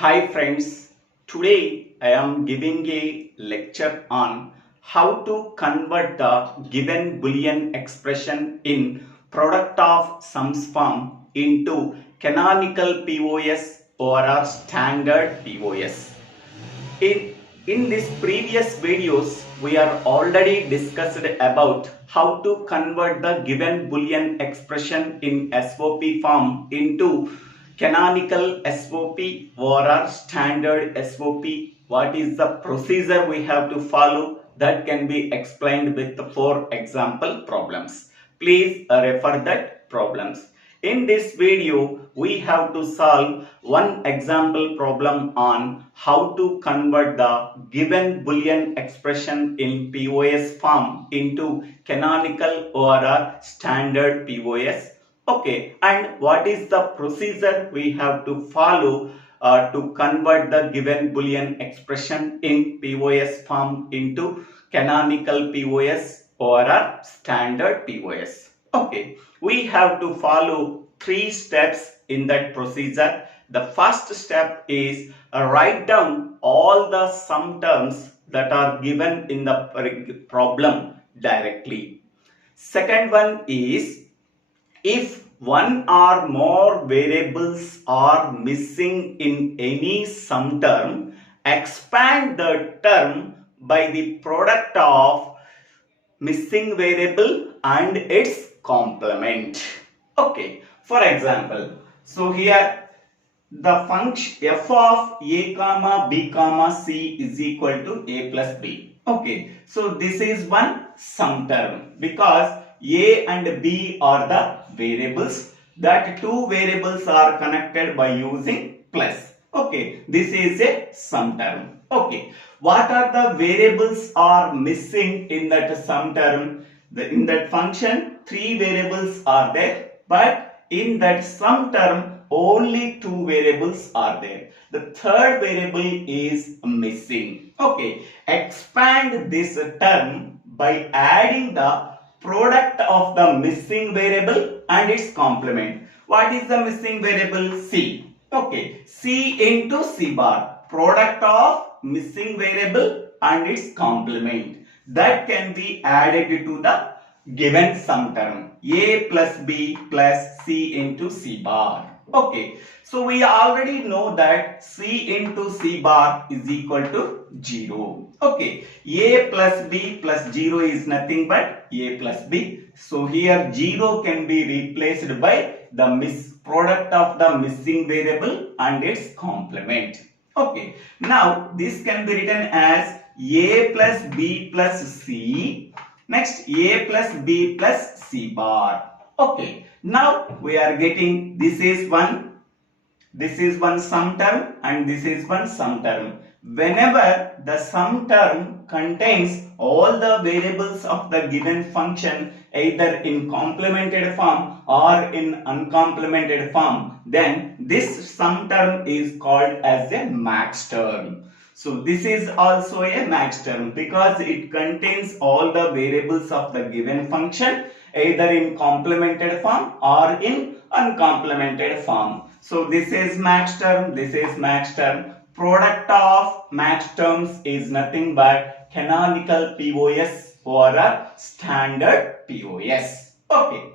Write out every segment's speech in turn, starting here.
Hi friends, today I am giving a lecture on how to convert the given Boolean expression in product of sums form into canonical POS or a standard POS. In this previous videos, we are already discussed about how to convert the given Boolean expression in SOP form into canonical SOP or a standard SOP. What is the procedure we have to follow? That can be explained with 4 example problems. Please refer that problems. In this video, we have to solve one example problem on how to convert the given Boolean expression in POS form into canonical or a standard POS. Okay, and what is the procedure we have to follow to convert the given Boolean expression in POS form into canonical POS or a standard POS? Okay, we have to follow 3 steps in that procedure. The first step is write down all the sum terms that are given in the problem directly. Second one is, if one or more variables are missing in any sum term, expand the term by the product of missing variable and its complement. Okay, for example, so here the function f of a comma b comma c is equal to a plus b. Okay, so this is one sum term because a and b are the variables. That two variables are connected by using plus. Okay, this is a sum term. Okay, what are the variables are missing in that sum term? In that function, 3 variables are there, but in that sum term, only 2 variables are there. The third variable is missing. Okay, expand this term by adding the product of the missing variable and its complement. What is the missing variable? C. Okay, C into C bar. Product of missing variable and its complement. That can be added to the given sum term. A plus B plus C into C bar. Okay, so we already know that C into C bar is equal to 0. Okay, A plus B plus 0 is nothing but A plus B. So here 0 can be replaced by the product of the missing variable and its complement. Okay, now this can be written as A plus B plus C. Next, A plus B plus C bar. Okay, now we are getting this is one sum term and this is one sum term. Whenever the sum term contains all the variables of the given function either in complemented form or in uncomplemented form, then this sum term is called as a max term. So this is also a max term because it contains all the variables of the given function either in complemented form or in uncomplemented form. So this is max term, this is max term. Product of max terms is nothing but canonical POS or a standard POS. Okay.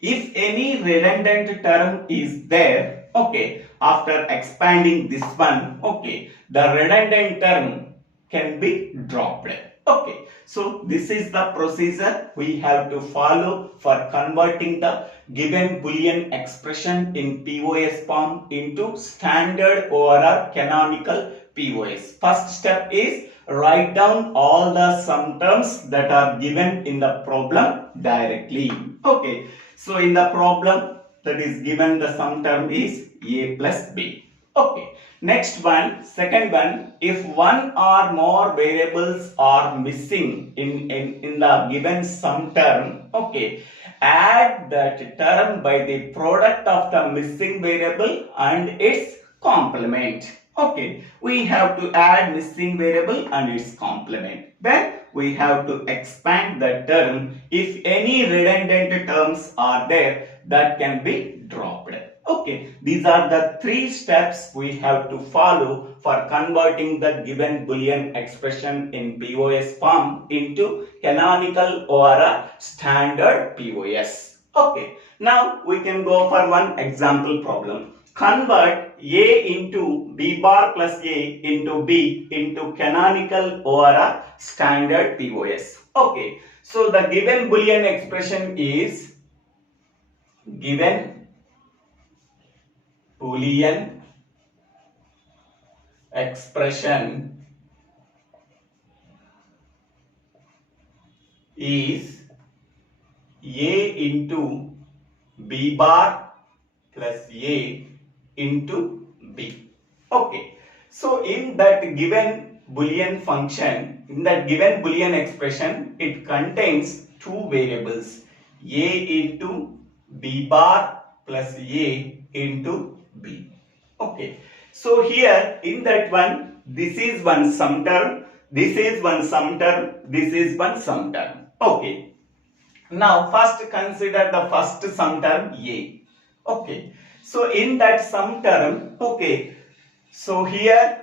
If any redundant term is there, okay, after expanding this one, okay, the redundant term can be dropped. Okay, so this is the procedure we have to follow for converting the given Boolean expression in POS form into standard or a canonical POS. First step is write down all the sum terms that are given in the problem directly. Okay, so in the problem that is given, the sum term is A plus B. Okay, next one, second one, if one or more variables are missing in the given sum term, okay, add that term by the product of the missing variable and its complement. Okay, we have to add missing variable and its complement. Then we have to expand the term. If any redundant terms are there, that can be dropped. Okay, these are the three steps we have to follow for converting the given Boolean expression in POS form into canonical or a standard POS. Okay, now we can go for one example problem. Convert A into B bar plus A into B into canonical or a standard POS. Okay, so the given Boolean expression is given Boolean expression is A into B bar plus A into B. Okay. So in that given Boolean function, in that given Boolean expression, it contains two variables, A into B bar plus A into B. Okay. So here in that one, this is one sum term, this is one sum term, this is one sum term. Okay. Now first consider the first sum term A. Okay. So in that sum term, okay. So here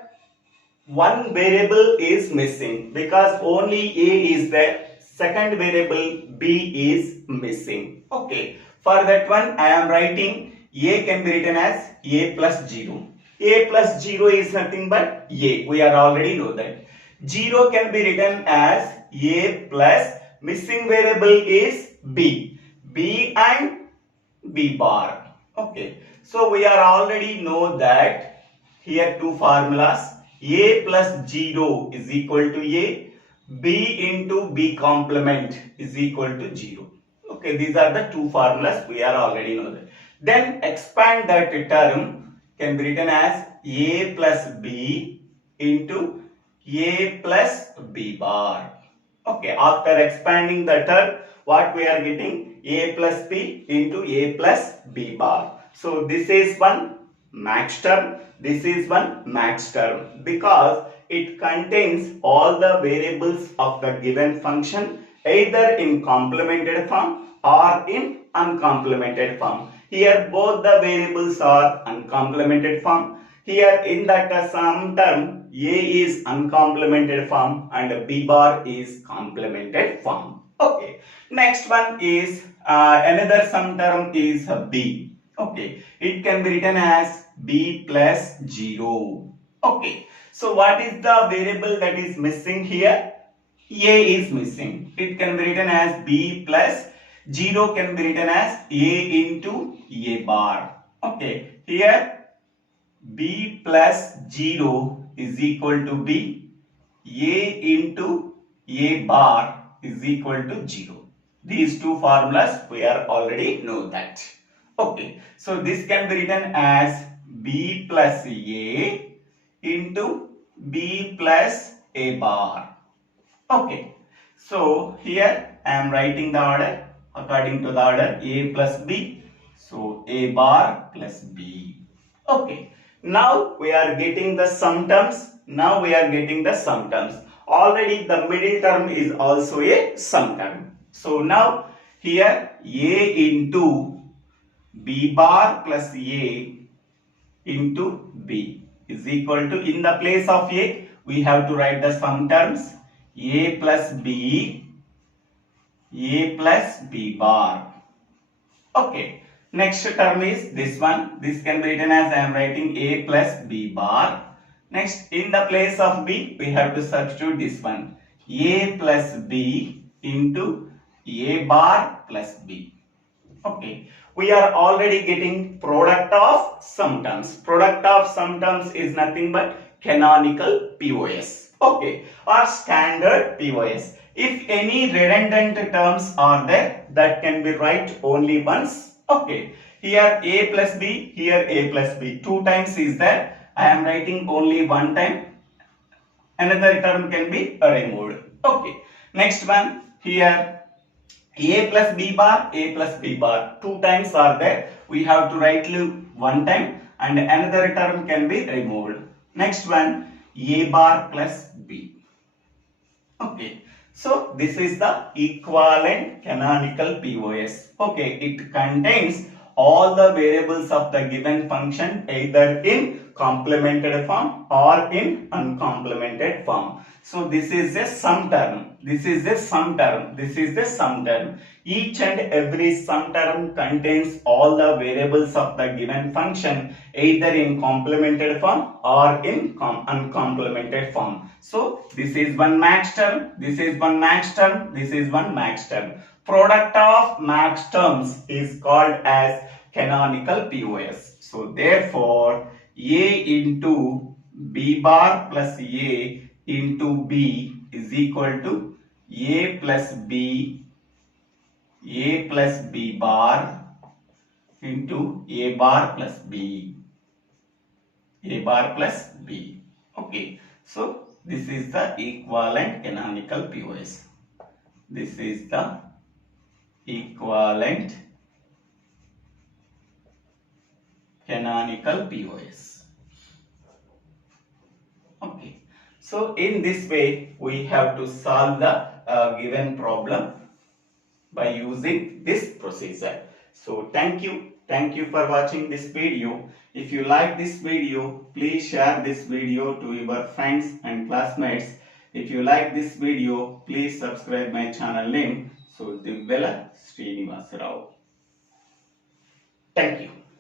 one variable is missing because only A is there. Second variable B is missing. Okay. For that one I am writing A can be written as A plus 0. A plus 0 is nothing but A. We are already know that. 0 can be written as A plus missing variable is B. B and B bar. Okay. So we are already know that here two formulas. A plus 0 is equal to A. B into B complement is equal to 0. Okay, these are the two formulas we are already know that. Then expand that term can be written as A plus B into A plus B bar. Okay, after expanding the term, what we are getting? A plus B into A plus B bar. So this is one max term, this is one max term because it contains all the variables of the given function either in complemented form or in uncomplemented form. Here both the variables are uncomplemented form. Here in that sum term, A is uncomplemented form and B bar is complemented form. Okay. Next one is another sum term is B. Okay. It can be written as B plus 0. Okay. So what is the variable that is missing here? A is missing. It can be written as B plus 0 can be written as A into A bar. Okay. Here B plus 0 is equal to B. A into A bar is equal to 0. These two formulas we are already know that. Okay. So this can be written as B plus A into B plus A bar. Okay. So here I am writing the order according to the order A plus B. So A bar plus B. Okay. Now we are getting the sum terms. Now we are getting the sum terms. Already the middle term is also a sum term. So now here A into B bar plus A into B is equal to, in the place of A we have to write the sum terms, A plus B, A plus B bar. Okay. Next term is this one. This can be written as I am writing A plus B bar. Next, in the place of B, we have to substitute this one. A plus B into A bar plus B. Okay. We are already getting product of sum terms. Product of sum terms is nothing but canonical POS. Okay. Or standard POS. If any redundant terms are there, that can be write only once. Okay, here A plus B, here A plus B. Two times is there. I am writing only one time. Another term can be removed. Okay. Next one, here A plus B bar, A plus B bar. Two times are there. We have to write one time and another term can be removed. Next one, A bar plus B. Okay. So this is the equivalent canonical POS. Okay, it contains all the variables of the given function either in complemented form or in uncomplemented form. So this is a sum term. This is a sum term. This is the sum term. Each and every sum term contains all the variables of the given function either in complemented form or in uncomplemented form. So this is one max term. This is one max term. This is one max term. Product of max terms is called as canonical POS. So therefore, A into B bar plus A into B is equal to A plus B bar into A bar plus B. A bar plus B. Okay. So this is the equivalent canonical POS. This is the equivalent canonical POS. Okay. So in this way we have to solve the given problem by using this procedure. So thank you for watching this video. If you like this video, please share this video to your friends and classmates. If you like this video, please subscribe my channel name, so Divvela Srinivasarao. Thank you.